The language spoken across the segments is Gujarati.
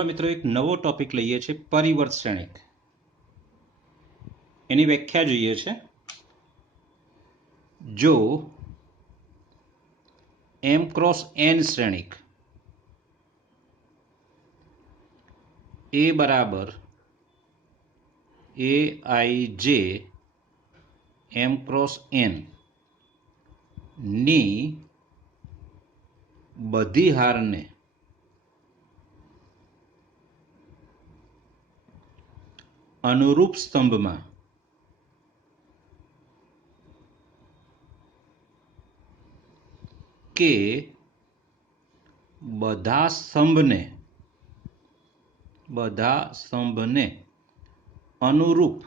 ચાલો મિત્રો એક નવો ટોપિક લઈએ છીએ પરિવર્ત શ્રેણિક. એની વ્યાખ્યા જોઈએ છે. જો m ક્રોસ n શ્રેણિક a બરાબર aij m ક્રોસ n ની બધી હારને અનુરૂપ સ્તંભમાં કે બધા સ્તંભને અનુરૂપ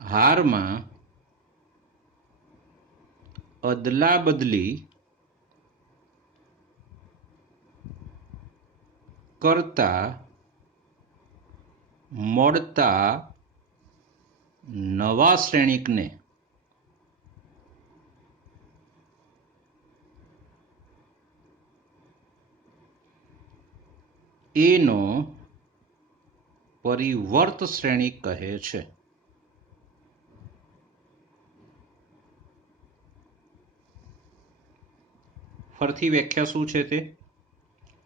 હારમાં અદલા બદલી કરતા મળતા નવા શ્રેણિકને એનો પરિવર્ત શ્રેણિક કહે છે. ફરીથી વ્યાખ્યા શું છે તે?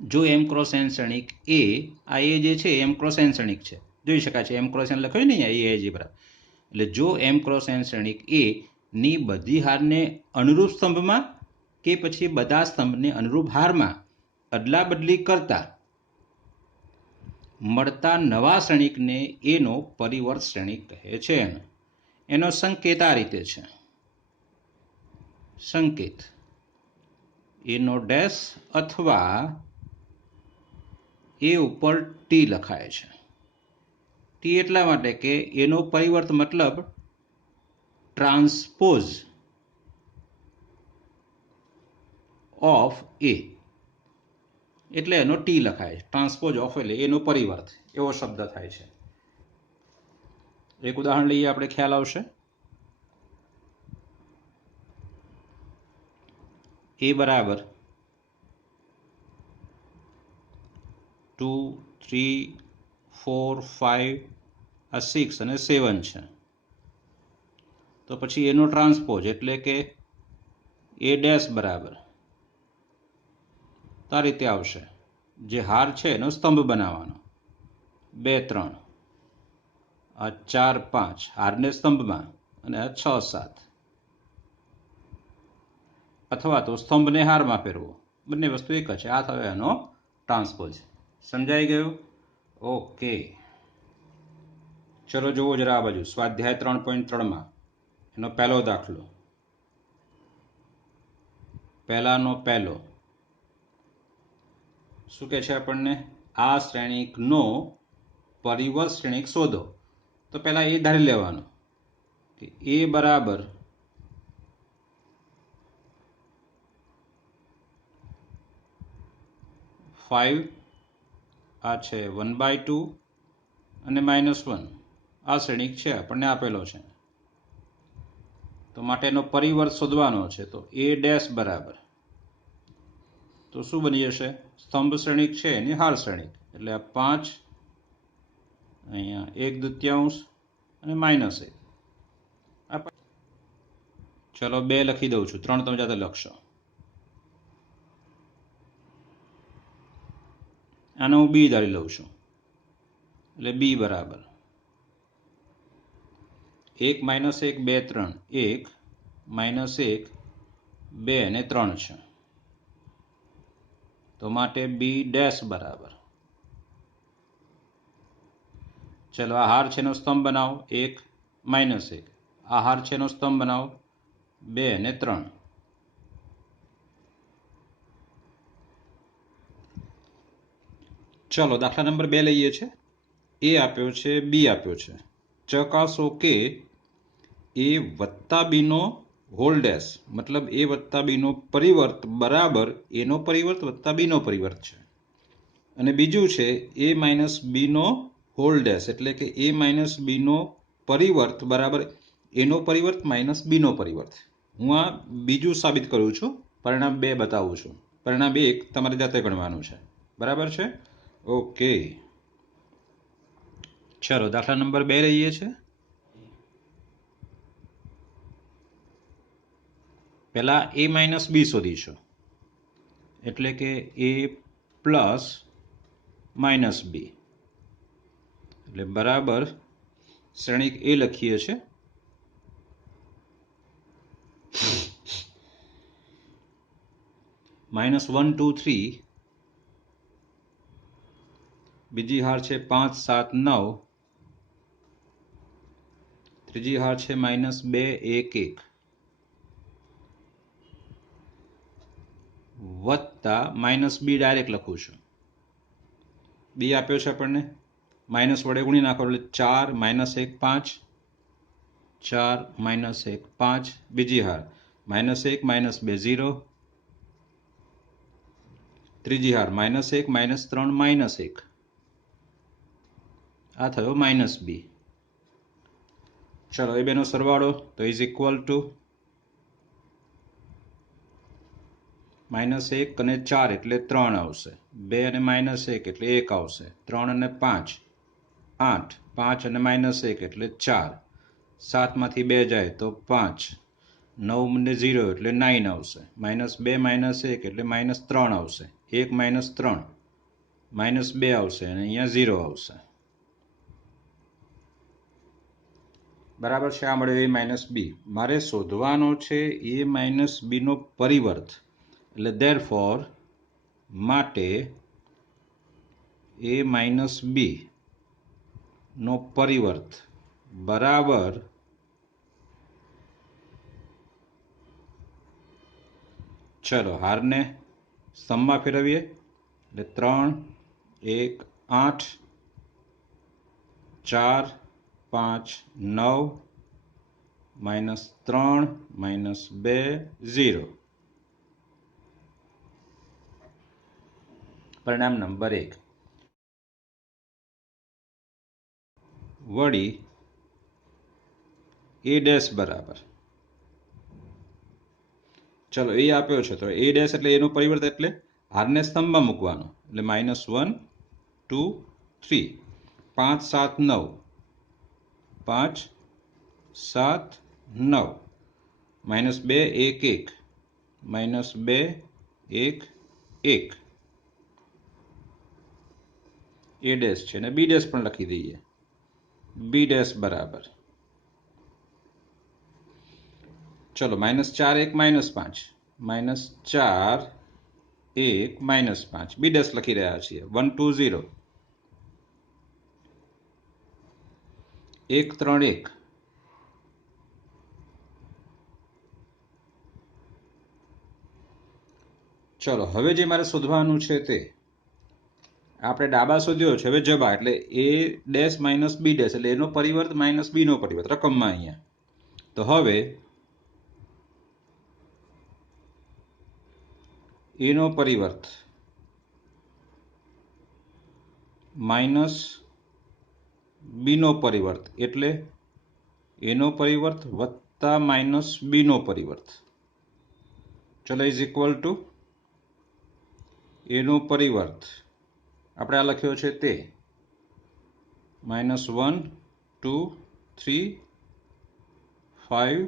જો m ક્રોસ n શ્રેણિક a જે છે m ક્રોસ n શ્રેણિક છે, જોઈ શકાય છે m ક્રોસ n લખ્યું ને અહીંયા a બરાબર. એટલે જો m ક્રોસ n શ્રેણિક a ની બધી હારને અનુરૂપ સ્તંભમાં કે પછી બધા સ્તંભને અનુરૂપ હારમાં અદલા બદલી કરતા મળતા નવા શ્રેણિકને એનો પરિવર્ત શ્રેણિક કહે છે. એનો સંકેત આ રીતે છે. સંકેત એનો ડેશ અથવા એ ઉપર ટી લખાય છે. ટી એટલા માટે કે એનો પરિવર્ત મતલબ ટ્રાન્સપોઝ ઓફ એ, એટલે એનો ટી લખાય છે. ટ્રાન્સપોઝ ઓફ એટલે એનો પરિવર્ત, એવો શબ્દ થાય છે. એક ઉદાહરણ લઈએ, આપણે ખ્યાલ આવશે. એ બરાબર 2 3 4 5 આ 6 અને 7 છે. તો પછી એનો ટ્રાન્સપોઝ એટલે કે એ ડેશ બરાબર આ રીતે આવશે. જે હાર છે એનો સ્તંભ બનાવવાનો 2 3, આ 4 5 હારને સ્તંભમાં, અને આ 6 7, અથવા તો સ્તંભને હારમાં ફેરવો. બંને વસ્તુ એક જ છે. આ થયો એનો ટ્રાન્સપોઝ. સમજાઈ ગયું? ઓકે, ચલો જુઓ જરા આ બાજુ. સ્વાધ્યાય 3.3માં એનો પહેલો દાખલો, પહેલાનો પહેલો શું કહે છે આપણને? આ શ્રેણિકનો પરિવર્ત શ્રેણિક શોધો. તો પહેલા એ ધારી લેવાનું કે એ બરાબર આ છે 1/2 અને -1. આ શ્રેણિક છે, આપણને આપેલો છે. તો માટે એનો પરિવર્ત શોધવાનો છે. તો એ ડેશ બરાબર, તો શું બની જશે? સ્તંભ શ્રેણિક છે એની હાર શ્રેણિક, એટલે આ 5, અહીંયા 1/2 અને -1. ચલો 2 લખી દઉં છું, 3 તમે જાતે લખશો. આને હું બી ધારી લઉં છું. એટલે બી બરાબર 1 - 1 2 3, 1 -1 2 અને 3 છે. તો માટે બી ડેશ બરાબર, ચલો આ હાર છે એનો સ્તંભ બનાવો 1 -1, આ હાર છે એનો સ્તંભ બનાવો 2 અને 3. ચલો દાખલા નંબર 2 લઈએ છે. એ આપ્યો છે, બી આપ્યો છે. ચકાસો કે એ વત્તા બીનો હોલ ડેશ મતલબ એ વત્તા બીનો પરિવર્ત બરાબર એનો પરિવર્ત વત્તા બીનો પરિવર્ત છે. અને બીજું છે એ માઇનસ બીનો હોલ ડેશ એટલે કે એ માઇનસ બીનો પરિવર્ત બરાબર એનો પરિવર્ત માઇનસ બીનો પરિવર્ત. હું આ બીજું સાબિત કરું છું, પરિણામ 2 બતાવું છું. પરિણામ 1 તમારે જાતે ગણવાનું છે, બરાબર છે? ઓકે, ચલો દાખલા નંબર 2 લઈએ છે. પહેલા a માઇનસ b શોધીશું, એટલે કે a પ્લસ માઇનસ b, એટલે બરાબર શ્રેણિક a લખીએ છીએ. -1 2 3, બીજી હાર છે 5 7 9, ત્રીજી હાર છે -2 1 1 વત્તા -b ડાયરેક્ટ લખું છું. b આપ્યો છે આપણને, માઇનસ વડે ગુણી નાખો એટલે 4 -1 5, 4 -1 5, બીજી હાર -1 -2 0, ત્રીજી હાર -1 -3 -1, આ થયો -b. ચલો એ બેનો સરવાળો તો ઇઝ ઇક્વલ ટુ -1 અને 4 એટલે 3 આવશે, 2 અને -1 એટલે 1 આવશે, 3 અને 5 8, 5 અને -1 એટલે 4, 7 માંથી 2 જાય તો 5, 9 અને 0 એટલે 9 આવશે, -2 -1 એટલે -3 આવશે, 1 -3 -2 આવશે અને અહીંયા 0 આવશે. બરાબર છે, આ મળ્યો a b. મારે શોધવાનો છે a b નો પરિવર્ત, એટલે ધેરફોર માટે a b નો પરિવર્ત બરાબર ચલો હારને સ્તંભમાં ફેરવીએ એટલે 3 1 8 4 5 9 -3 -2 0. પરિણામ નંબર 1. વળી a ડેશ બરાબર, ચલો એ આપ્યો છે તો a ડેશ એટલે એનું પરિવર્ત એટલે હારને સ્તંભમાં મૂકવાનો, એટલે -1 2 3, 5 7 9, 5 7 9, -2 1 1, -2 1 1, a ડેશ છે ને b ડેશ પણ લખી દઈએ, b ડેશ બરાબર ચલો -4 1 -5, -4 1 -5, b ડેશ લખી રહ્યા છીએ, 1 2 0, 1 3 1, ચલો હવે જે મારે શોધવાનું છે તે આપણે ડાબા શોધ્યો છે, હવે જબા એટલે a ડેશ -b ડેશ એટલે એનો પરિવર્ત -b નો પરિવર્ત રકમમાં અહીંયા. તો હવે એનો પરિવર્ત -b નો પરિવર્ત એટલે એનો પરિવર્ત વત્તા -b નો પરિવર્ત, ચલો ઇઝ ઇક્વલ ટુ એનો પરિવર્ત આપણે આ લખ્યો છે તે -1 2 3 5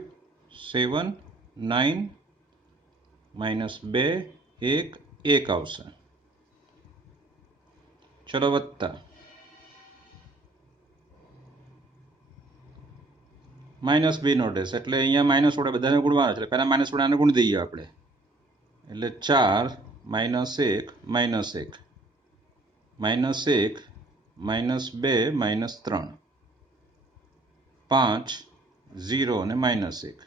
7 9 -2 1 1 આવશે. ચલો વત્તા -b નો ડેશ એટલે અહીંયા માઇનસ વડે બધાને ગુણવાના છે, એટલે પહેલા માઇનસ વડે આને ગુણી દઈએ આપણે, એટલે 4 -1 -1 -1 -2 -3 5 0 અને -1.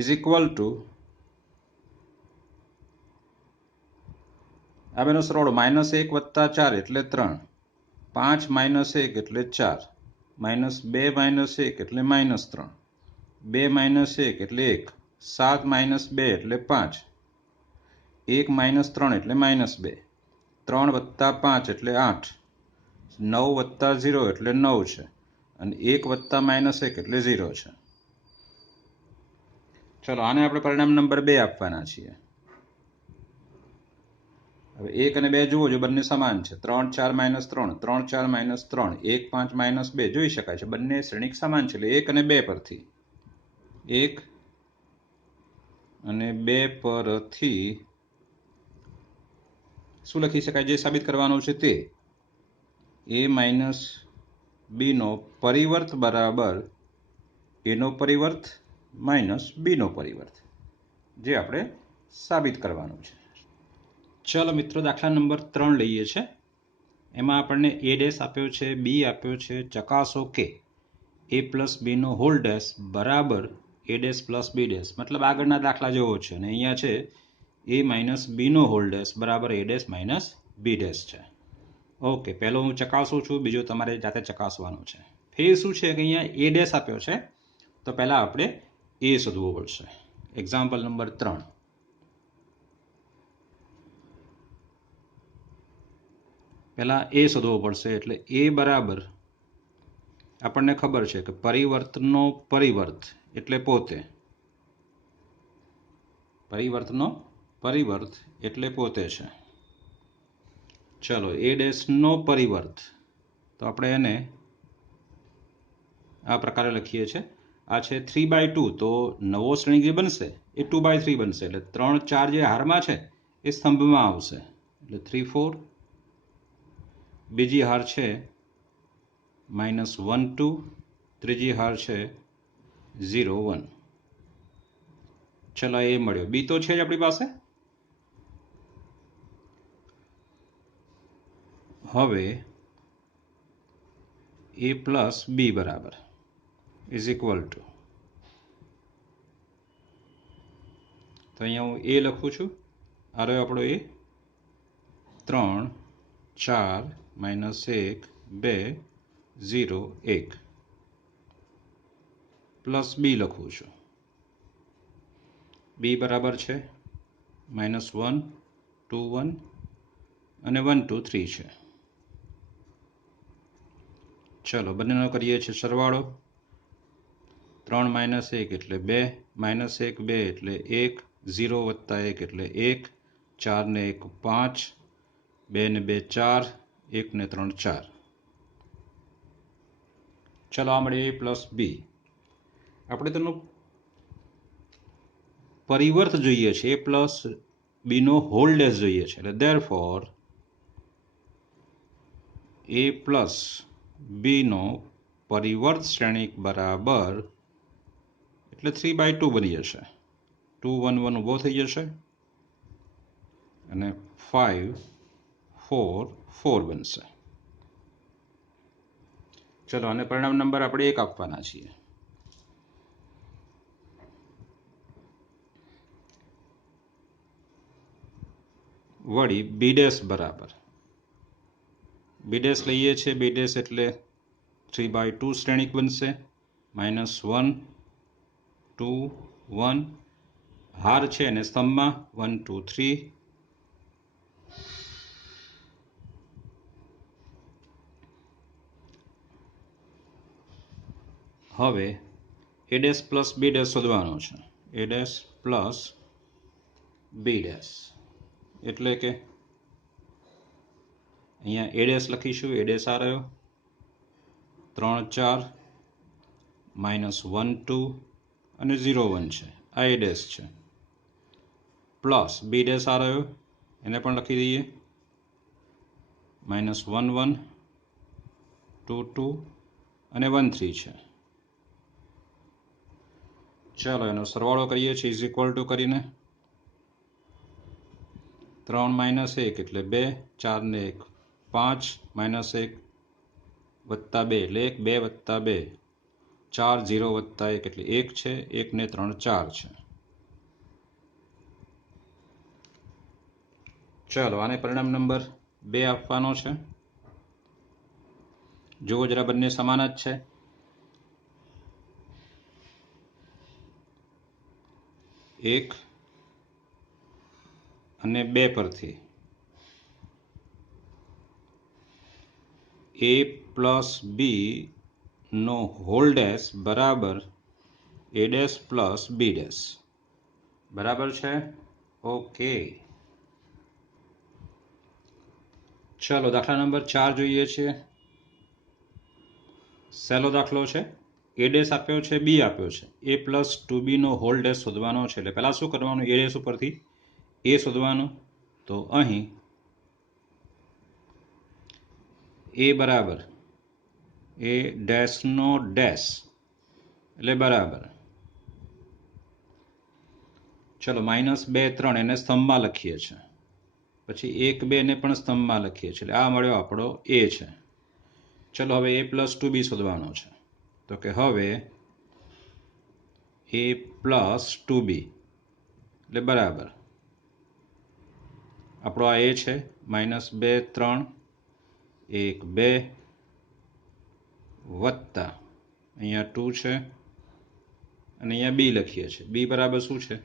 ઇઝ ઇક્વલ ટુ આ બેનો સરવાળો -1 વત્તા 4 એટલે 3, 5 -1 એટલે 4, -2 -1 એટલે -3, 2 -1 એટલે 1, 7 -2 એટલે 5, 1 -3 એટલે -2, 3 વત્તા 5 એટલે 8, 9 વત્તા 0 એટલે 9 છે અને 1 વત્તા -1 એટલે 0 છે. ચલો આને આપણે પરિણામ નંબર 2 આપવાના છીએ. હવે 1 અને 2 જુઓ, જો બંને સમાન છે, 3 4 -3 3 4 -3 1 5 -2 જોઈ શકાય છે, બંને શ્રેણિક સમાન છે. એટલે 1 અને 2 પરથી 1 અને 2 પરથી શું લખી શકાય? જે સાબિત કરવાનું છે તે a માઇનસ b નો પરિવર્ત બરાબર a નો પરિવર્ત માઇનસ b નો પરિવર્ત, જે આપણે સાબિત કરવાનું છે. ચલો મિત્રો, દાખલા નંબર 3 લઈએ છે. એમાં આપણને a ડેશ આપ્યો છે, b આપ્યો છે. ચકાસો કે a પ્લસ b નો હોલ ડેશ બરાબર a dash plus b dash, મતલબ આગળના દાખલા જેવો છે. અને અહીંયા છે a માઇનસ b નો હોલ ડેશ બરાબર a dash minus b dash છે. ઓકે, પહેલો હું ચકાસું છું, બીજો તમારે જાતે ચકાસવાનું છે. ફેર શું છે કે અહીંયા a ડેશ આપ્યો છે, તો પહેલા આપણે a શોધવો પડશે. Example number 3. પહેલા a શોધવો પડશે. એટલે a બરાબર આપણને ખબર છે કે પરિવર્તનો પરિવર્ત એટલે પોતે, પરિવર્તનો પરિવર્ત એટલે પોતે છે. ચલો, a ડેશ નો પરિવર્ત, તો આપણે એને આ પ્રકારે લખીએ છીએ. આ છે 3/2, તો નવો શ્રેણિક જે બનશે એ 2/3 બનશે. એટલે 3 4 જે હારમાં છે એ સ્તંભમાં આવશે. એટલે 3 4. બીજી હાર છે -1 2. ત્રીજી હાર છે 0 1. ચલો, એ મળ્યો. બી તો છે જ આપણી પાસે. હવે a પ્લસ b બરાબર ઇઝ ઇક્વલ ટુ, તો અહીંયા હું a લખું છું. આ રહ્યો આપણો a. 3 4 -1 2 0 1 પ્લસ b લખું છું. b બરાબર છે -1 2 1 અને 1 2 3 છે. ચલો, બંનેનો કરીએ છીએ સરવાળો. 3 - 1 એટલે 2, -1 2 એટલે 1, 0 + 1 એટલે 1, 4 ને 1 5, 2 ને 2 4, 1 ને 3 4. ચલો, આ મળે a પ્લસ b. આપણે તેનું પરિવર્ત જોઈએ છે, a પ્લસ b નો હોલ ડેશ જોઈએ છે. એટલે ધેરફોર a પ્લસ b નો પરિવર્ત શ્રેણિક બરાબર, એટલે 3/2 બની જશે. 2 1 1 ઊભો થઈ જશે અને 5 4 4 બનશે. ચલો, અને પરિણામ નંબર આપણે 1 આપવાના છીએ. વળી b ડેશ બરાબર, b ડેશ લઈએ છીએ. b ડેશ એટલે 3/2 શ્રેણિક બનશે. -1 2 1, હાર છે અને સ્તંભમાં 1 2 3. હવે a dash plus b dash શોધવાનો છે. a dash plus b dash એટલે કે અહીંયા a ડેશ લખીશું. a ડેશ આ રહ્યો 3 4 -1 2 અને 0 1 છે. આ a ડેશ છે. પ્લસ b ડેશ આ રહ્યો, એને પણ લખી દઈએ. -1 1 2 2 અને 1 3 છે. ચાલો, એનો સરવાળો કરીએ છીએ ઇઝ ઇક્વલ ટુ કરીને. 3 - 1 એટલે 2, 4 ને 1 5, -1 + 2 એટલે 1, 2 + 2 4, 0 + 1 એટલે 1 છે. 1 ને 3 4 છે. ચાલો, આને પરિણામ નંબર 2 આપવાનો છે. જુઓ જરા, બંને સમાન જ છે. એક અને 2 પરથી a પ્લસ b નો હોલ ડેશ બરાબર a dash plus b dash. બરાબર છે? ઓકે, ચલો દાખલા નંબર 4 જોઈએ છે. સહેલો દાખલો છે. એ ડેશ આપ્યો છે, બી આપ્યો છે. એ પ્લસ 2b નો હોલ ડેશ શોધવાનો છે. એટલે પહેલા શું કરવાનું? એ ડેશ ઉપરથી એ શોધવાનું. તો અહીં એ બરાબર એ ડેશનો ડેશ એટલે બરાબર, ચલો -2 3 એને સ્તંભમાં લખીએ છીએ, પછી 1 2 ને પણ સ્તંભમાં લખીએ છીએ. એટલે આ મળ્યો આપણો એ છે. ચલો હવે એ પ્લસ 2b શોધવાનો છે. તો કે હવે એ પ્લસ 2b એટલે બરાબર આપણો આ એ છે, -2 3 1 2 વત્તા અહીંયા 2 છે અને અહીંયા બી લખીએ છીએ. બી બરાબર શું છે?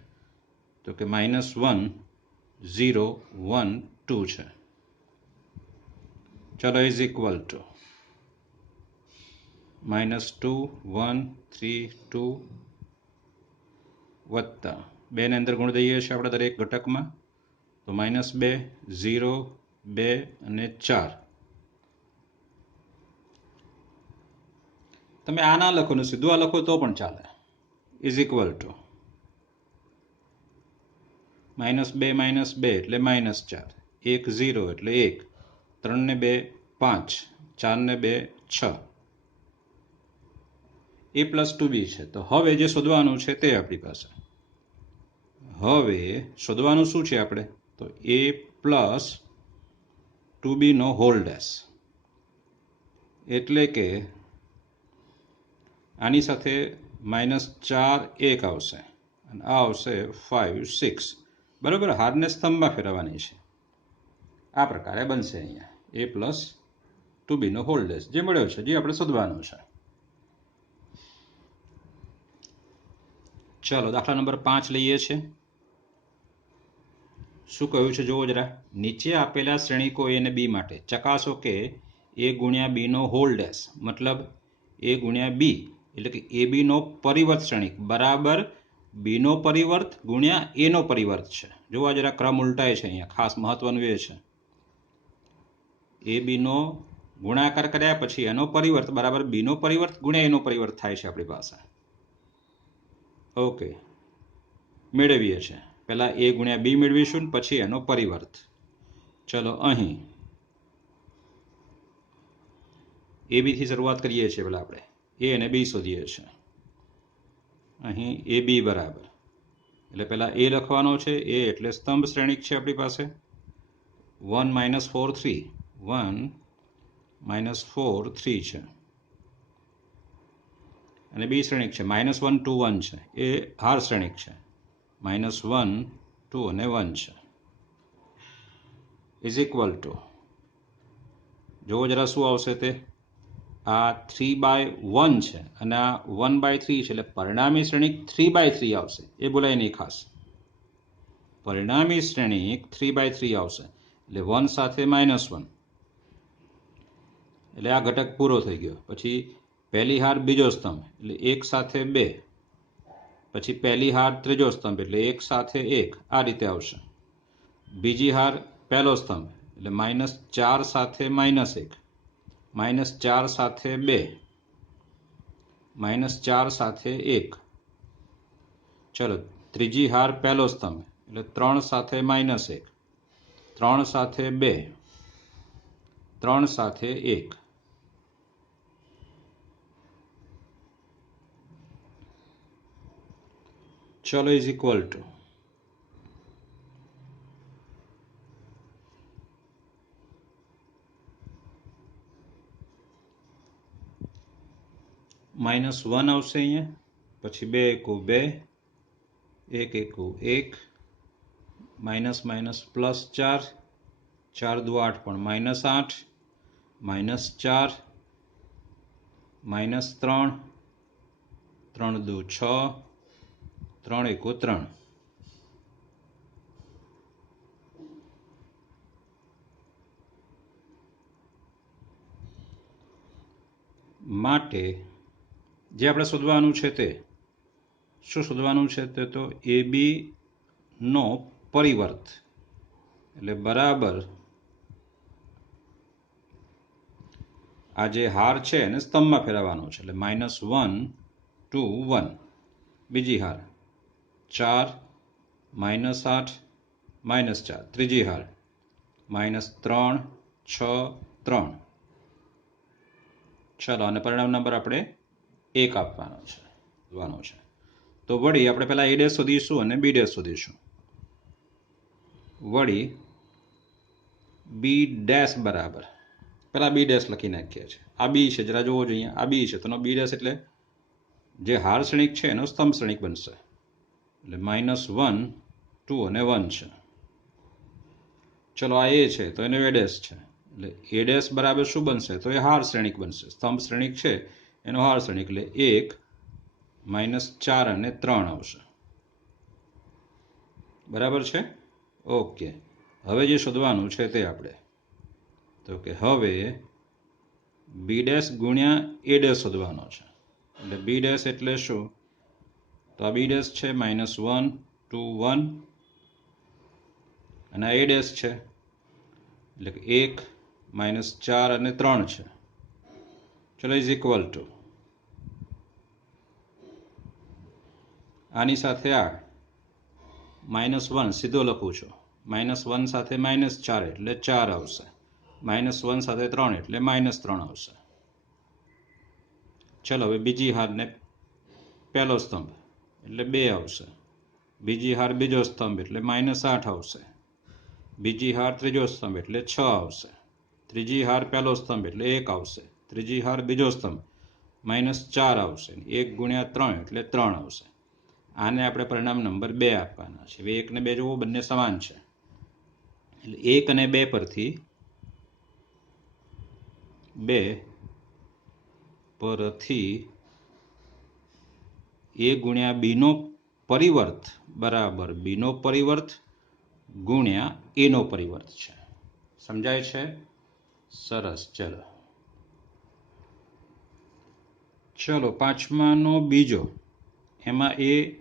તો કે -1 0 1 2 છે. ચલો ઇઝ ઇક્વલ ટુ -2 1 3 2 વત્તા 2 ને અંદર ગુણ દઈએ છીએ આપણે દરેક ઘટકમાં. તો -2 0 2 અને 4. તમે આ ના લખો ને સીધું આ લખો તો પણ ચાલે. ઇઝ ઇક્વલ ટુ -2 -2 એટલે -4, 1 0 એટલે 1, 3 ને 2 5, 4 ને 2 6. એ પ્લસ 2b છે. તો હવે જે શોધવાનું છે તે આપણી પાસે, હવે શોધવાનું શું છે આપણે? તો એ પ્લસ 2b નો હોલ ડેશ, એટલે કે આની સાથે -4 1 આવશે અને આ આવશે 5 6. બરાબર, હારને સ્તંભમાં ફેરવવાની છે. આ પ્રકારે બનશે અહીંયા એ પ્લસ 2b નો હોલ ડેશ જે મળ્યો છે, જે આપણે શોધવાનો છે. ચલો દાખલા નંબર 5 લઈએ છીએ. શું કહ્યું છે જોવો જરા. નીચે આપેલા શ્રેણીકો એ અને બી માટે ચકાસો કે એ ગુણ્યા બી નો હોલ ડેશ મતલબ એ ગુણ્યા બી એટલે કે એ બી નો પરિવર્ત શ્રેણીક બરાબર બી નો પરિવર્ત ગુણ્યા એ નો પરિવર્ત છે. જોવા જરા ક્રમ ઉલટાય છે અહીંયા, ખાસ મહત્વનું એ છે. એ બી નો ગુણાકાર કર્યા પછી એનો પરિવર્ત બરાબર બી નો પરિવર્ત ગુણ્યા એનો પરિવર્ત થાય છે આપણી પાસે. ઓકે, મેળવીએ છીએ. પહેલા એ ગુણ્યા બી મેળવીશું પછી એનો પરિવર્ત. ચલો અહીં એ બી થી શરૂઆત કરીએ છીએ. પહેલા આપણે એ અને બી શોધીએ છીએ. અહીં એ બી બરાબર એટલે પહેલા એ લખવાનો છે. એ એટલે સ્તંભ શ્રેણીક છે આપણી પાસે. 1 -4 3 1 -4 3 છે અને બી શ્રેણીક છે. -1 2 1 છે. એ હાર શ્રેણીક છે. -1 2 અને 1 છે. ઇઝ ઇક્વલ ટુ જોવો જરા શું આવશે તે. આ 3/1 છે અને આ 1/3 છે એટલે પરિણામી શ્રેણીક 3/3 આવશે. એ બોલાય નહીં ખાસ. પરિણામી શ્રેણીક 3/3 આવશે એટલે 1 સાથે -1 એટલે આ ઘટક પૂરો થઈ ગયો. પછી પહેલી હાર બીજો સ્તંભ એટલે 1 સાથે 2, પછી પહેલી હાર ત્રીજો સ્તંભ એટલે 1 સાથે 1, આ રીતે આવશે. બીજી હાર પહેલો સ્તંભ એટલે -4 સાથે -1, -4 સાથે 2, -4 સાથે 1. ચલો ત્રીજી હાર પહેલો સ્તંભ એટલે 3 સાથે -1, 3 સાથે 2, 3 સાથે 1. ચલો ઇઝ ઇક્વલ ટુ -1 આવશે અહીંયા. પછી 2 એકુ 2, 1 એકુ 1, -+4, 4 દુ 8 પણ -8, -4, -3, 3 દુ 6, 3 એકુ 3. માટે જે આપણે શોધવાનું છે તે શું શોધવાનું છે તે તો એ બી નો પરિવર્ત એટલે બરાબર આ જે હાર છે એને સ્તંભમાં ફેરવવાનો છે એટલે -1 2 1 બીજી હાર 4 -8 -4 ત્રીજી હાર -3 6 3 ચલો અને પરિણામ નંબર આપણે 1 આપવાનો છે તો વળી આપણે પહેલા a' શોધીશું અને b' શોધીશું વળી b' બરાબર પહેલા b' લખી નાખીએ છીએ આ b છે જરા જોવો જોઈએ આ b છે તો b' એટલે જે હાર શ્રેણિક છે એનો સ્તંભ શ્રેણિક બનશે એટલે -1 2 અને 1 છે ચલો આ a છે તો એનો a' છે એટલે a' બરાબર શું બનશે તો એ હાર શ્રેણિક બનશે સ્તંભ શ્રેણિક છે એનો હાર શ્રેણિક એટલે 1 -4 અને 3 આવશે બરાબર છે ઓકે હવે જે શોધવાનું છે તે આપણે તો કે હવે b' ગુણ્યા a' શોધવાનો છે એટલે b' એટલે શું તો આ b' છે -1 2 1 અને આ a' છે એટલે કે 1 -4 અને 3 છે ચલો ઇઝ ઇક્વલ ટુ આની સાથે આ -1 સીધો લખું છું -1 સાથે -4 એટલે 4 આવશે -1 સાથે 3 એટલે -3 આવશે ચલો હવે બીજી હારને પહેલો સ્તંભ એટલે 2 આવશે બીજી હાર બીજો સ્તંભ એટલે -8 આવશે બીજી હાર ત્રીજો સ્તંભ એટલે 6 આવશે ત્રીજી હાર પહેલો સ્તંભ એટલે 1 આવશે ત્રીજી હાર બીજો સ્તંભ -4 આવશે 1 ગુણ્યા 3 એટલે 3 આવશે આને આપણે પરિણામ નંબર 2 આપવાના છે 1 ને 2 જોવો બંને સમાન છે એટલે 1 અને 2 પરથી 2 ગુણ્યા b નો પરિવર્ત બરાબર b નો પરિવર્ત ગુણ્યા a નો પરિવર્ત છે સમજાય છે સરસ ચલો પાંચમાનો બીજો એમાં a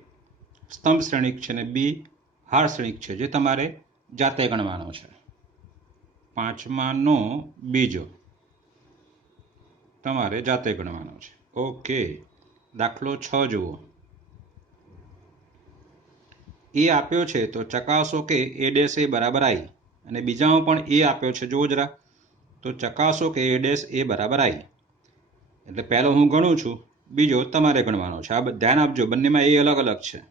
સ્તંભ શ્રેણિક છે ને b હાર શ્રેણિક છે જે તમારે જાતે ગણવાનો છે પાંચમાનો બીજો તમારે જાતે ગણવાનો છે ઓકે દાખલો 6 જુઓ એ આપ્યો છે તો ચકાસો કે a' બરાબર i અને બીજામાં પણ એ આપ્યો છે જુઓ જરા તો ચકાસો કે a' બરાબર i એટલે પહેલો હું ગણું છું બીજો તમારે ગણવાનો છે આ ધ્યાન આપજો બંનેમાં એ અલગ અલગ છે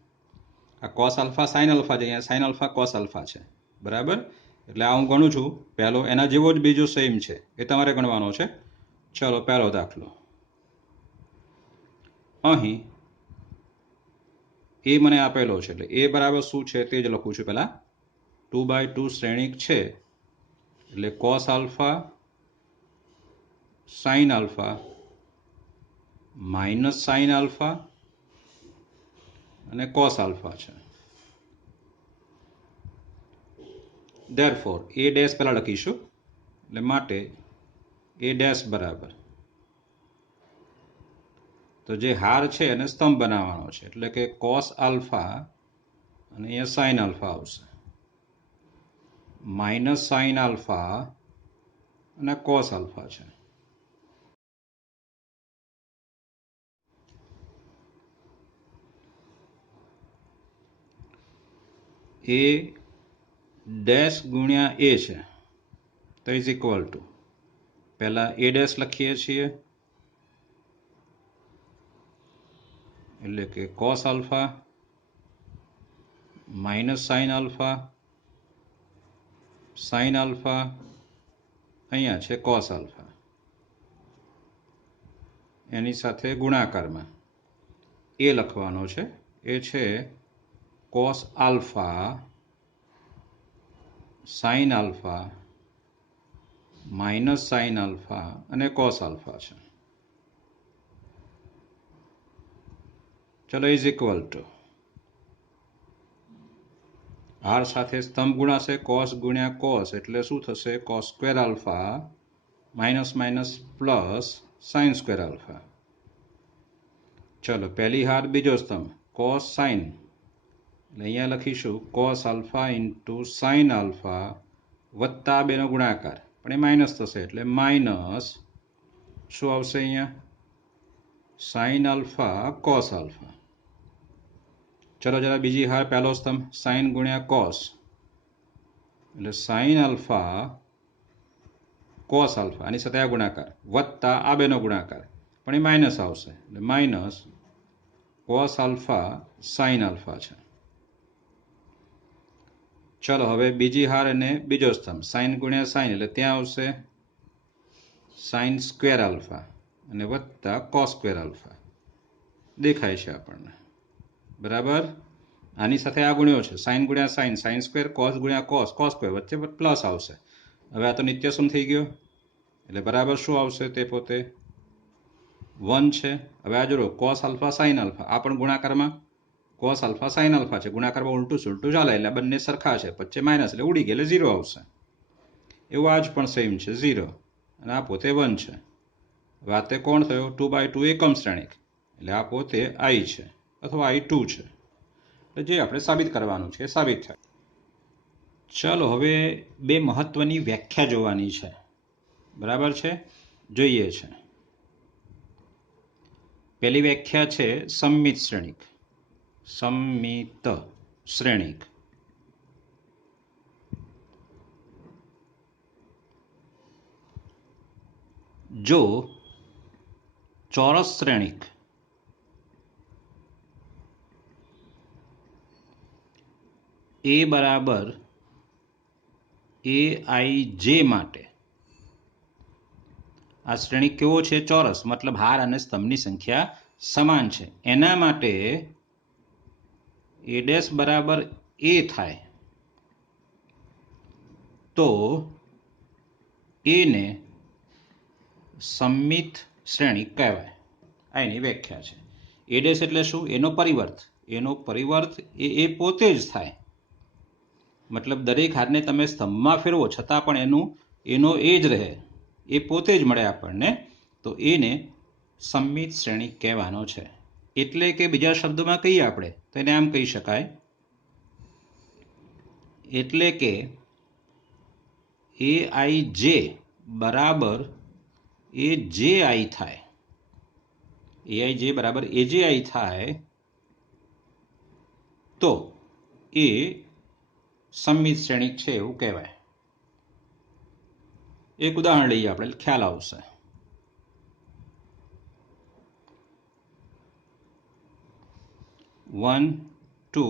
આ cos આલ્ફા sin આલ્ફા છે અહીંયા sin આલ્ફા cos આલ્ફા છે બરાબર એટલે આ હું ગણું છું પહેલો એના જેવો જ બીજો સેમ છે એ તમારે ગણવાનો છે ચલો પહેલો દાખલો અહીં એ મને આપેલો છે એટલે એ બરાબર શું છે તે જ લખું છું પહેલા 2/2 શ્રેણિક છે એટલે cos alpha sin alpha minus sin alpha અને cos આલ્ફા છે therefore a' પહેલા લખીશું એટલે માટે a' બરાબર તો જે હાર છે એને સ્તંભ બનાવવાનો છે એટલે કે cos આલ્ફા અને અહીંયા sin આલ્ફા આવશે માઇનસ sin આલ્ફા અને cos આલ્ફા છે a ડેશ ગુણ્યા a છે તો ઇઝ ઇક્વલ ટુ પહેલા a' લખીએ છીએ એટલે કે cos alpha minus sin alpha sin alpha અહીંયા છે cos આલ્ફા એની સાથે ગુણાકારમાં એ લખવાનો છે એ છે cos alpha sin alpha minus sin alpha અને cos આલ્ફા છે ચલો ઇઝ ઇક્વલ ટુ આર સાથે સ્તંભ ગુણાશે cos ગુણ્યા cos એટલે શું થશે cos square alpha minus minus plus sin square alpha ચલો પહેલી હાર બીજો સ્તંભ cos sin એટલે અહીંયા લખીશું cos alpha into sine alpha વત્તા બેનો ગુણાકાર, પણ એ માઇનસ થશે એટલે માઇનસ શું આવશે અહીંયા સાઇન આલ્ફા કોસ આલ્ફા. ચલો જરા બીજી હાર પહેલો સ્તંભ સાઇન ગુણ્યા કોસ એટલે સાઇન આલ્ફા કોસ આલ્ફા આની સાથે આ ગુણાકાર વત્તા આ બેનો ગુણાકાર, પણ એ માઇનસ આવશે એટલે minus cos alpha sine alpha છે. ચલો હવે બીજી હાર અને બીજો સ્તંભ સાઇન ગુણ્યા સાઇન એટલે ત્યાં આવશે સાઇન સ્ક્વેર આલ્ફા અને વત્તા કોસ સ્ક્વેર આલ્ફા દેખાય છે આપણને, બરાબર. આની સાથે આ ગુણ્યો છે સાઇન ગુણ્યા સાઇન સાઇન સ્ક્વેર, કોસ ગુણ્યા કોસ કોસ સ્ક્વેર, વચ્ચે પ્લસ આવશે. હવે આ તો નિત્યસમ થઈ ગયો એટલે બરાબર શું આવશે તે પોતે 1 છે. હવે આ જોડો કોસ આલ્ફા સાઇન આલ્ફા, આ પણ ગુણાકારમાં કોસ આલ્ફા સાઇન આલ્ફા છે, ગુણાકારમાં ઉલટું સુલટું ચાલે એટલે બંને સરખા છે, વચ્ચે માઇનસ એટલે ઉડી ગયા એટલે 0 આવશે. એવું આ જ પણ સેમ છે 0 અને આ પોતે 1 છે. હવે આ તે કોણ થયો 2/2 એકમ શ્રેણિક એટલે આ પોતે i છે અથવા i2 છે. એટલે જે આપણે સાબિત કરવાનું છે એ સાબિત થાય. ચલો હવે બે મહત્વની વ્યાખ્યા જોવાની છે, બરાબર છે, જોઈએ છે. પહેલી વ્યાખ્યા છે સમમિત શ્રેણિક. સમમિત શ્રેણિક જો ચોરસ શ્રેણિક a બરાબર aij માટે આ શ્રેણિક કેવો છે ચોરસ, મતલબ હાર અને સ્તંભની સંખ્યા સમાન છે, એના માટે a' બરાબર a થાય તો a ને સમમિત શ્રેણિક કહેવાય. આ એની વ્યાખ્યા છે. a' એટલે શું, એનો પરિવર્ત, એનો પરિવર્ત એ પોતે જ થાય, મતલબ દરેક હારને તમે સ્તંભમાં ફેરવો છતાં પણ એનો એ જ રહે, એ પોતે જ મળે આપણને, તો એને સમમિત શ્રેણિક કહેવાનો છે. એટલે કે બીજા શબ્દોમાં કહીએ આપણે તો એને આમ કહી શકાય, એટલે કે aij બરાબર aji થાય, aij બરાબર aji થાય તો એ સમમિત શ્રેણિક છે એવું કહેવાય. એક ઉદાહરણ લઈએ આપણે ખ્યાલ આવશે. વન 2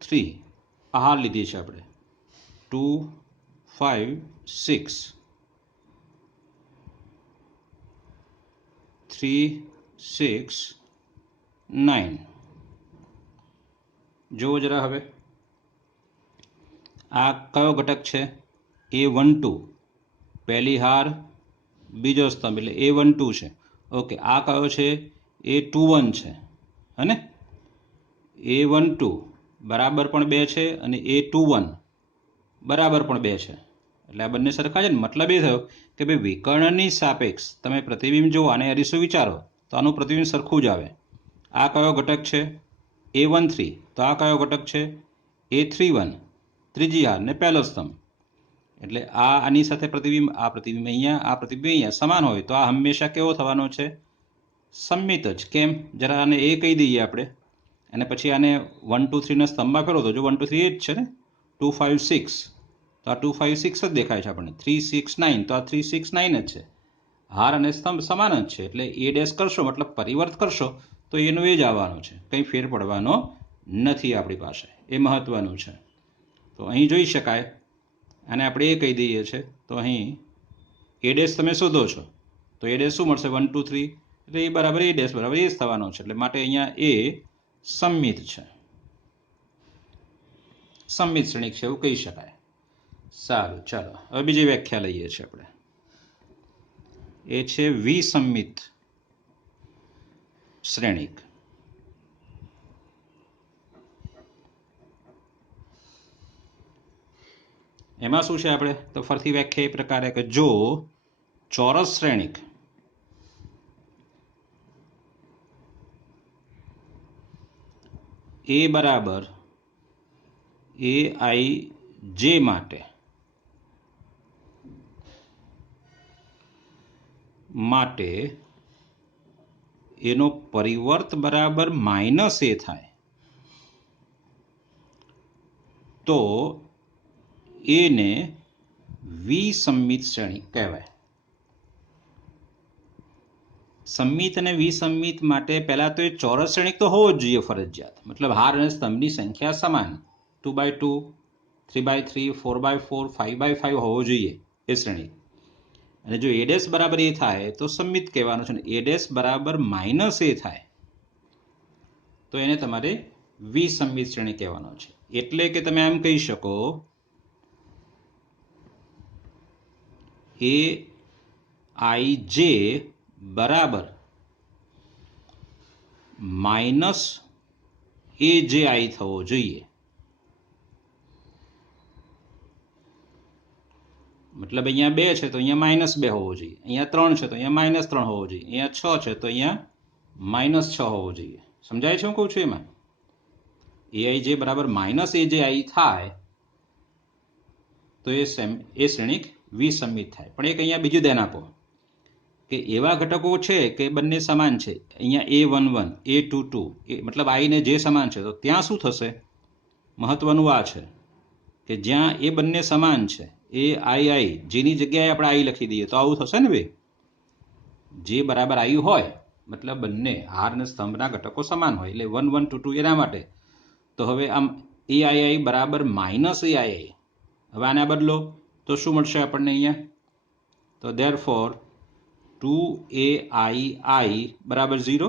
3 આ હાર લીધી છે આપણે 2 5 6 3 6 9. જુઓ જરા હવે આ કયો ઘટક છે a12, પહેલી હાર બીજો સ્તંભ એટલે a12 છે. ઓકે, આ કયો છે a21 છે, હને a12 બરાબર પણ 2 છે અને a21 બરાબર પણ 2 છે, એટલે આ બંને સરખા છે ને. મતલબ એ થયો કે ભાઈ વિકર્ણની સાપેક્ષ તમે પ્રતિબિંબ જુઓ અને અરીસો વિચારો તો આનું પ્રતિબિંબ સરખું જ આવે. આ કયો ઘટક છે a13, તો આ કયો ઘટક છે a31, ત્રીજી હાર ને પહેલો સ્તંભ, એટલે આની સાથે પ્રતિબિંબ આ પ્રતિબિંબ અહીંયા આ પ્રતિબિંબ અહીંયા સમાન હોય તો આ હંમેશા કેવો થવાનો છે સમમિત જ. કેમ, જરા આને એ કહી દઈએ આપણે અને પછી આને 1 2 3 ના સ્તંભમાં ફેરવો તો જો 1 2 3 એ જ છે ને, 2 5 6 તો આ 2 5 6 જ દેખાય છે આપણને, 3 6 9 તો આ 3 6 9 જ છે. હાર અને સ્તંભ સમાન જ છે એટલે એ ડેશ કરશો મતલબ પરિવર્ત કરશો તો એનું એ જ આવવાનું છે, કંઈ ફેર પડવાનો નથી આપણી પાસે, એ મહત્વનું છે. તો અહીં જોઈ શકાય અને આપણે એ કહી દઈએ છીએ તો અહીં એ ડેશ તમે શોધો છો તો એ ડેશ શું મળશે 1 2 3 એટલે એ બરાબર એ ડેશ બરાબર એ જ થવાનો છે, એટલે માટે અહીંયા એ સમમિત છે, સમમિત શ્રેણિક છે એવું કહી શકાય. સારું, ચાલો હવે બીજી વ્યાખ્યા લઈએ છીએ આપણે, એ છે વિસમમિત શ્રેણિક. એમાં શું છે આપણે તો ફરીથી વ્યાખ્યા એ પ્રકારે કે જો ચોરસ શ્રેણિક a બરાબર AIJ માટે એનો પરિવર્ત બરાબર -a થાય તો એને વિસંમિત શ્રેણિક કહેવાય. સંમિત અને વિસંમિત માટે પહેલા તો એ ચોરસ શ્રેણિક તો હોવો જ જોઈએ ફરજિયાત. મતલબ હાર અને સ્તંભની સંખ્યા સમાન, 2x2, 3x3, 4x4, 5x5 હોવો જોઈએ એ શ્રેણિક. અને જો a' બરાબર a થાય તો સંમિત કહેવાનું છે, અને a' બરાબર -a થાય તો એને તમારે વિસંમિત શ્રેણી કહેવાનો છે. એટલે કે તમે એમ કહી શકો AIJ બરાબર -AJI થવો જોઈએ. મતલબ અહીંયા 2 છે તો અહીંયા -2 હોવો જોઈએ, અહીંયા 3 છે તો અહીંયા -3 હોવો જોઈએ, અહીંયા 6 છે તો અહીંયા -6 હોવો જોઈએ. સમજાય છે હું કહું છું? એમાં AIJ બરાબર -AJI થાય તો એ શ્રેણિક વિસંમિત થાય. પણ એક અહીંયા બીજું ધ્યાન આપો કે એવા ઘટકો છે કે બંને સમાન છે. અહીંયા A11, A22 મતલબ I ને J સમાન છે, તો ત્યાં શું થશે? મહત્વનું આ છે કે જ્યાં એ બંને સમાન છે, AI જેની જગ્યાએ આપણે I લખી દઈએ તો આવું થશે ને ભાઈ. J બરાબર I હોય મતલબ બંને હાર અને સ્તંભના ઘટકો સમાન હોય, એટલે 1 1 2 2 એના માટે. તો હવે આમ AII બરાબર -AII, હવે આને બદલો તો શું મળશે આપણને અહીંયા? તો therefore 2AII બરાબર 0.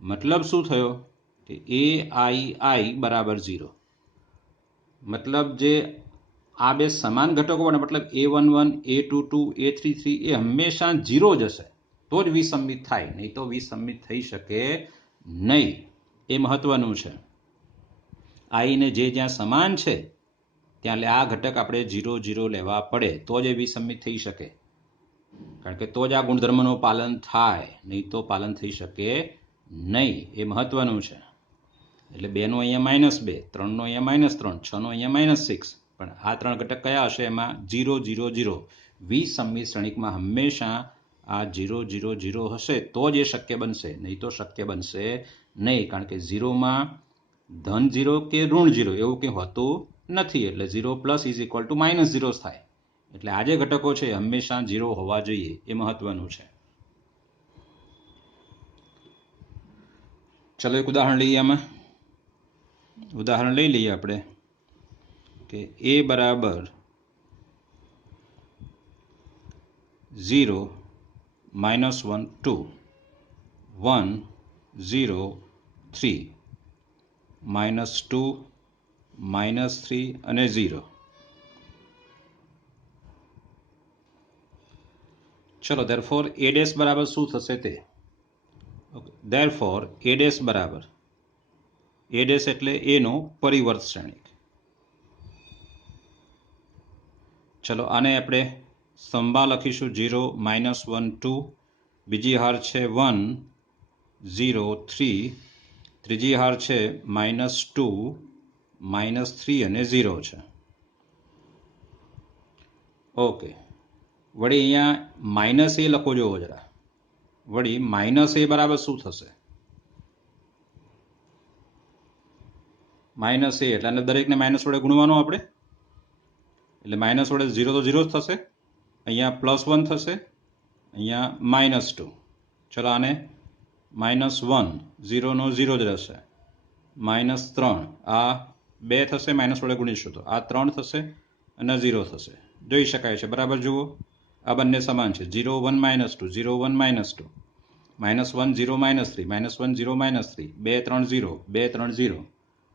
મતલબ શું થયો કે AII બરાબર 0. મતલબ જે આ બે સમાન ઘટકો બને, મતલબ A11, A22, A33 એ હંમેશા 0 જ હશે તો જ વિસંમિત થાય, નહીં તો વિસંમિત થઈ શકે નહીં. એ મહત્વનું છે. I ને J જ્યાં સમાન છે ત્યાં આ ઘટક આપણે 0 0 લેવા પડે તો જ એ વિસંમિત થઈ શકે, કારણ કે તો જ આ ગુણધર્મનું પાલન થાય, નહીં તો પાલન થઈ શકે નહીં. એ મહત્વનું છે. એટલે 2 નો અહીંયા -2, 3 નો અહીંયા -3, 6 નો અહીંયા -6, પણ આ 3 ઘટક કયા હશે? એમાં 0 0 0. વિસંમિત શ્રેણિકમાં હંમેશા આ 0 0 0 હશે તો જ એ શક્ય બનશે, નહીં તો શક્ય બનશે નહીં. કારણ કે 0માં ધન 0 કે ઋણ 0 એવું કંઈ હોતું નથી, એટલે 0 + -0 થાય. એટલે આ જે ઘટકો છે હંમેશા 0 હોવા જોઈએ, એ મહત્વનું છે. ચલો એક ઉદાહરણ લઈએ. આમાં ઉદાહરણ લઈ લઈએ આપણે કે A બરાબર 0 -1 2, 1 0 3, -2 -3 અને 0. ચલો therefore A' બરાબર શું થશે તે? therefore A' બરાબર A' એટલે A નો પરિવર્ત શ્રેણિક. ચલો આને આપણે સ્તંભમાં લખીશું 0 -1 2, બીજી હાર છે 1 0 3, ત્રીજી હાર છે -2 -3 અને 0 છે. ઓકે, વળી અહીંયા -a લખો જોવો જરા. વળી -a બરાબર શું થશે? -a એટલે દરેકને માઇનસ વડે ગુણવાનું આપણે, એટલે માઇનસ વડે 0 તો 0 જ થશે, અહીંયા +1 થશે, અહીંયા -2. ચલો આને -1, 0 નો 0 જ રહેશે, -3, આ 2 થશે, માઇનસ વડે ગુણીશું તો આ 3 થશે અને 0 થશે. જોઈ શકાય છે બરાબર. જુઓ આ બંને સમાન છે, 0 1 -2, 0 1 -2, -1 0 -3, -1 0 -3, 2 3 0, 2 3 0.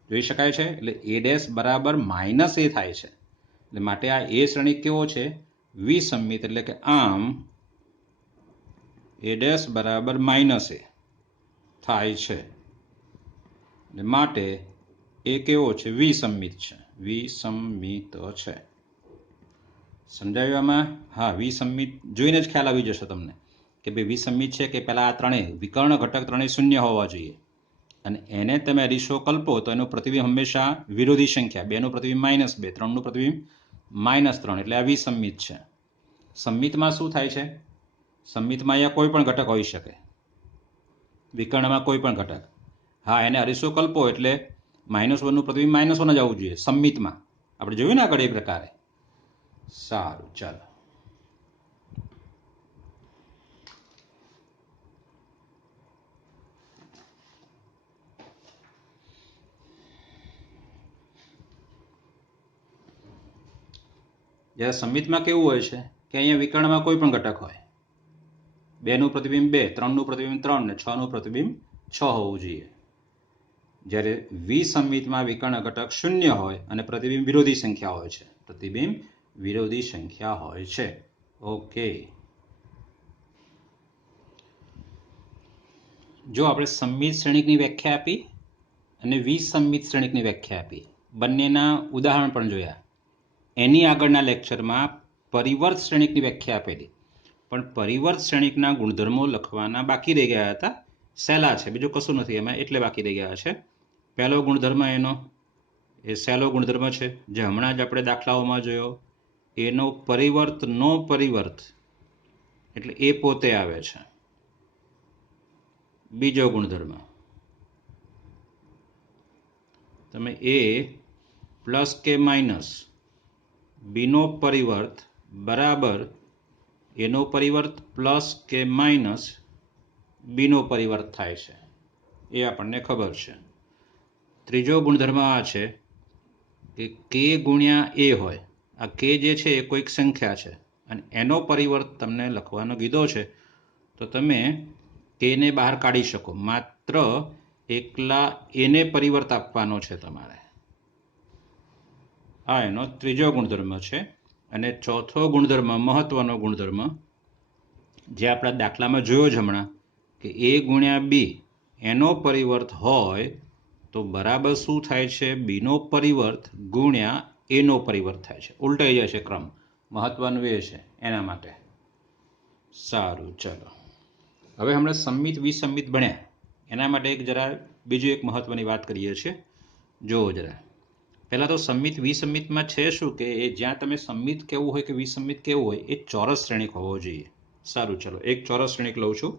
જોઈ શકાય છે. એટલે A' બરાબર -a થાય છે. એટલે માટે આ એ શ્રેણિક કેવો છે? વિસંમિત. એટલે કે આમ A' બરાબર -a થાય છે. એટલે માટે એ કેવો છે? વિસંમિત છે. વિસંમિત છે. સમજાયું આમાં? હા, વિસંમિત જોઈને જ ખ્યાલ આવી જશે તમને કે ભાઈ વિસંમિત છે કે પહેલા આ ત્રણેય વિકર્ણ ઘટક ત્રણેય શૂન્ય હોવા જોઈએ. અને એને તમે અરીસો કલ્પો તો એનું પ્રતિબિંબ હંમેશા વિરોધી સંખ્યા, 2 નું પ્રતિબિંબ -2, 3 નું પ્રતિબિંબ -3, એટલે આ વિસંમિત છે. સંમિતમાં શું થાય છે? સંમિતમાં અહીંયા કોઈ પણ ઘટક હોઈ શકે, વિકર્ણમાં કોઈ પણ ઘટક. હા, એને અરીસો કલ્પો એટલે -1 નું પ્રતિબિંબ -1 જ આવવું જોઈએ સંમિતમાં. આપણે જોયું ને આગળ એ પ્રકારે. સારું, ચાલો. જ્યારે સંમિતમાં કેવું હોય છે કે અહીંયા વિકર્ણમાં કોઈ પણ ઘટક હોય, 2 નું પ્રતિબિંબ 2, 3 નું પ્રતિબિંબ 3 ને 6 નું પ્રતિબિંબ 6 હોવું જોઈએ. જ્યારે વિસંમિતમાં વિકર્ણ ઘટક 0 હોય અને પ્રતિબિંબ વિરોધી સંખ્યા હોય છે. પ્રતિબિંબ વિરોધી સંખ્યા હોય છે. ઓકે. જો આપણે સંમિત શ્રેણિકની વ્યાખ્યા આપી અને વિસંમિત શ્રેણિકની વ્યાખ્યા આપી, બંનેના ઉદાહરણ પણ જોયા. એની આગળના લેક્ચરમાં પરિવર્ત શ્રેણિકની વ્યાખ્યા આપેલી, પણ પરિવર્ત શ્રેણિકના ગુણધર્મો લખવાના બાકી રહી ગયા હતા. સહેલા છે, બીજું કશું નથી એમાં, એટલે બાકી રહી ગયા છે. પહેલો ગુણધર્મ એનો એ સહેલો ગુણધર્મ છે, જે હમણાં જ આપણે દાખલાઓમાં જોયો. એનો પરિવર્તનો પરિવર્ત એટલે એ પોતે આવે છે. બીજો ગુણધર્મ, તમે એ પ્લસ કે માઇનસ બીનો પરિવર્ત બરાબર એનો પરિવર્ત પ્લસ કે માઇનસ બીનો પરિવર્ત થાય છે, એ આપણને ખબર છે. ત્રીજો ગુણધર્મ આ છે કે કે ગુણ્યા એ હોય. આ કે જે છે એ કોઈક સંખ્યા છે અને એનો પરિવર્ત તમને લખવાનો કીધો છે, તો તમે કેને બહાર કાઢી શકો, માત્ર એકલા એને પરિવર્ત આપવાનો છે તમારે. આ એનો ત્રીજો ગુણધર્મ છે. અને ચોથો ગુણધર્મ, મહત્વનો ગુણધર્મ, જે આપણા દાખલામાં જોયો જ હમણાં, કે એ ગુણ્યા બી એનો પરિવર્ત હોય તો બરાબર શું થાય છે? બીનો પરિવર્ત ગુણ્યા એનો પરિવર્ત થાય છે. ઉલટાઈ જાય છે ક્રમ. મહત્વનું એ છે એના માટે. સારું, ચલો. હવે હમણાં સંમિત વિસંમિત ભણ્યા, એના માટે બીજું એક મહત્વની વાત કરીએ છીએ. જોવો જરા. પહેલા તો સંમિત વિસંમિતમાં છે શું કે એ જ્યાં તમે સંમિત કેવું હોય કે વિસંમિત કેવું હોય એ ચોરસ શ્રેણિક હોવો જોઈએ. સારું, ચલો એક ચોરસ શ્રેણિક લઉં છું.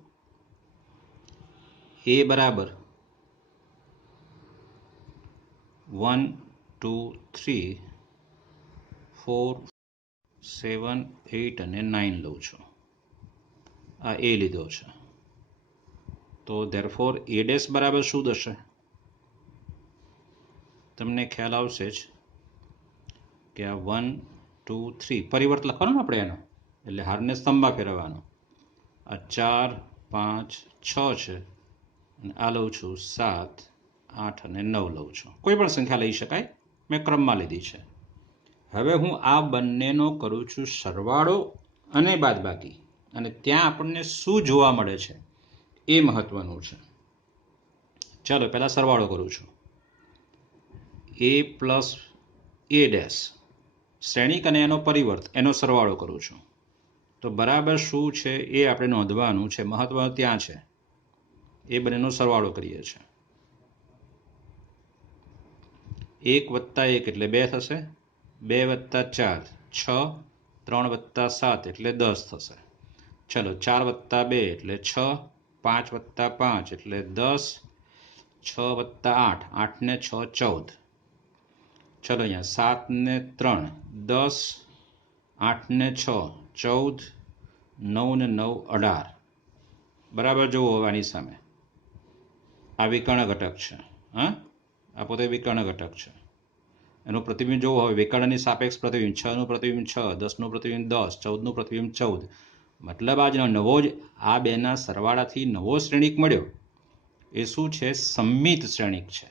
એ બરાબર 1 2 3 4 7 8 અને 9 લઉં છું. આ એ લીધો છે. તો ધેરફોર એ ડેશ બરાબર શું થશે? તમને ખ્યાલ આવશે જ કે આ 1 2 3 પરિવર્ત લખવાનું આપણે એનો, એટલે હારને સ્તંભમાં ફેરવવાનો. આ 4 5 6 છે અને આ લઉં છું 7 8 અને 9 લઉં છું. કોઈ પણ સંખ્યા લઈ શકાય, મેં ક્રમમાં લીધી છે. હવે હું આ બંનેનો કરું છું સરવાળો અને બાદબાકી, અને ત્યાં આપણને શું જોવા મળે છે એ મહત્વનું છે. ચાલો પહેલા સરવાળો કરું છું. એ પ્લસ એ ડેશ શ્રેણિક અને એનો પરિવર્ત, એનો સરવાળો કરું છું. તો બરાબર શું છે એ આપણે નોંધવાનું છે. મહત્વ ત્યાં છે. એ બંનેનો સરવાળો કરીએ છીએ. 1 + 1 એટલે 2 થશે, 2 + 4 6, 3 + 7 એટલે 10 થશે. ચલો 4 + 2 એટલે 6, 5 + 5 એટલે 10, 6 + 8, 8 ને 6 14. ચલો અહીંયા 7 ને 3 10, 8 ને 6 14, 9 ને 9 18. બરાબર જુઓ આની સામે, આ વિકર્ણ ઘટક છે. હા, આ પોતે વિકર્ણ ઘટક છે. એનું પ્રતિબિંબ જોવું હોય, વિકર્ણની સાપેક્ષ પ્રતિબિંબ 6 નું પ્રતિબિંબ 6, 10 નું પ્રતિબિંબ 10, 14 નું પ્રતિબિંબ 14. મતલબ આજનો નવો જ આ બેના સરવાળાથી નવો શ્રેણિક મળ્યો. એ શું છે? સંમિત શ્રેણિક છે.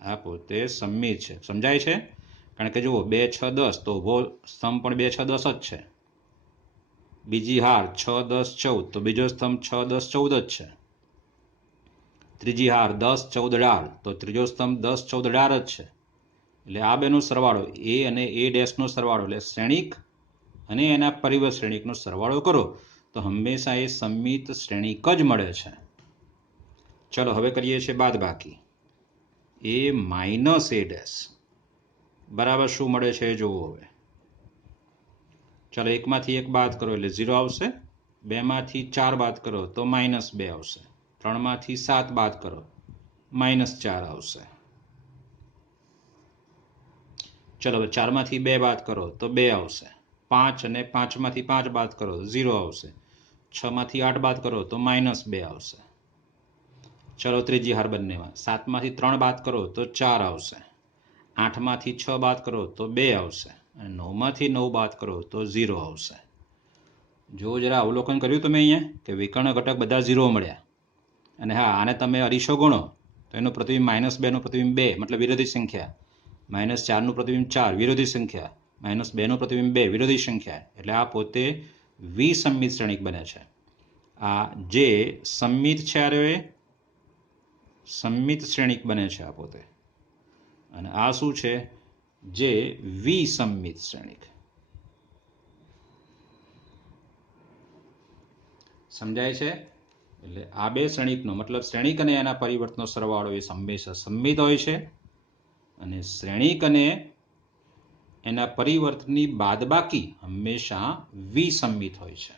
આ પોતે સંમિત છે. સમજાય છે? કારણ કે જુઓ 2 6 10 તો ઉભો સ્તંભ પણ 2 6 10 જ છે. બીજી હાર 6 10 14 તો બીજો સ્તંભ 6 10 14 જ છે. ત્રીજી હાર 10 14 18 તો ત્રીજો સ્તંભ 10 14 18 જ છે. એટલે આ બેનો સરવાળો એ અને એ ડેશનો સરવાળો એટલે શ્રેણિક અને એના પરિવર્ત શ્રેણિકનો સરવાળો કરો તો હંમેશા એ સંમિત શ્રેણિક જ મળે છે. ચલો હવે કરીએ છીએ બાદબાકી. એ માઇનસ એ ડેશ બરાબર શું મળે છે જોવો હવે. ચાલો એકમાંથી એક બાદ કરો એટલે 0 આવશે, બેમાંથી 4 બાદ કરો તો -2 આવશે, 3માંથી 7 બાદ કરો -4 આવશે. ચલો હવે 4માંથી 2 બાદ કરો તો 2 આવશે, 5 અને 5માંથી 5 બાદ કરો તો 0 આવશે, 6માંથી 8 બાદ કરો તો -2 આવશે. ચલો ત્રીજી હાર બંનેમાં 7માંથી 3 બાદ કરો તો 4 આવશે, 8માંથી 6 બાદ કરો તો 2 આવશે અને 9માંથી 9 બાદ કરો તો 0 આવશે. જો જરા અવલોકન કર્યું તમે અહીંયા કે વિકર્ણ ઘટક બધા 0 મળ્યા. અને હા, આને તમે અરીસો ગણો તો એનું પ્રતિબિંબ -2 નું પ્રતિબિંબ 2 મતલબ વિરોધી સંખ્યા, -4 નું પ્રતિબિંબ 4 વિરોધી સંખ્યા, -2 નું પ્રતિબિંબ 2 વિરોધી સંખ્યા, એટલે આ પોતે વિસંમિત શ્રેણિક બને છે. આ જે સંમિત છે એ સંમિત શ્રેણિક બને છે આ પોતે, અને આ શું છે જે વિસંમિત શ્રેણિક. સમજાય છે? એટલે આ બે શ્રેણિકનો મતલબ શ્રેણિક અને એના પરિવર્તનો સરવાળો એ હંમેશા સંમિત હોય છે અને શ્રેણિક અને એના પરિવર્તની બાદબાકી હંમેશા વિસંમિત હોય છે.